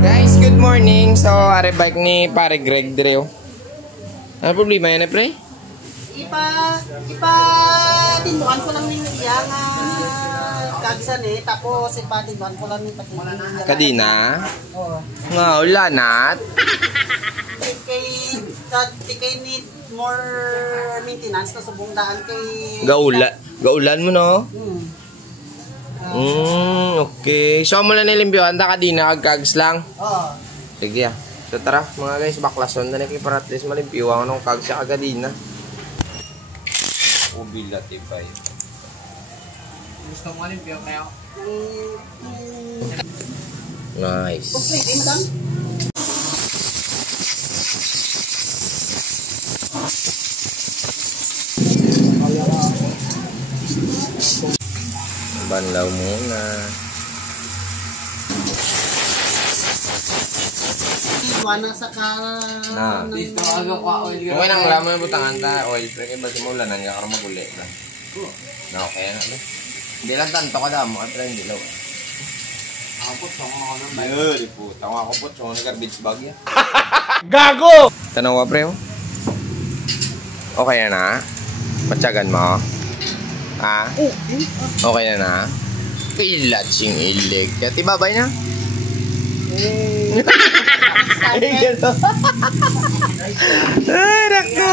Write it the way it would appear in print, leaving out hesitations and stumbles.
Guys, good morning. So, are bike ni pare Greg Dreo. Ano problema yan, pre? Tinduan ko lang ng iya nga kagsan eh. Tapos tinduan ko lang ng patinduan. Kadina? Oo. Nga, ulanat. Kay need more maintenance na subong daan kay... Gaulan mo, no? Okay. So, mula nilimbyohan na kadina, kags lang? Oo. Sige, ah. So, tara, mga guys, baklason na na kayo para at least malimpiyuhan ng kags sa kadina. Ubilat, ibay. Gusto mo limpyo kayo? Nice. Okay, di madam? Banlaw muna. Iwana sa ka... Na. Dito aga ka oil. Kung nang alam mo na butangan ta, oil pre, kaya ba simulanan ka karang maguli na. Na okay na. Hindi lang tanto ka damo, at rin dilaw. Ako po, songo ako ng bayo. Ayun, di po. Tawa ko po, songo na garbage bag yan. Gago! Tanaw ka pre, oh. Okay na na? Matyagan mo? Ha? Okay na na? Ilatsing ilig. Kaya tibabay na? Ay, naku.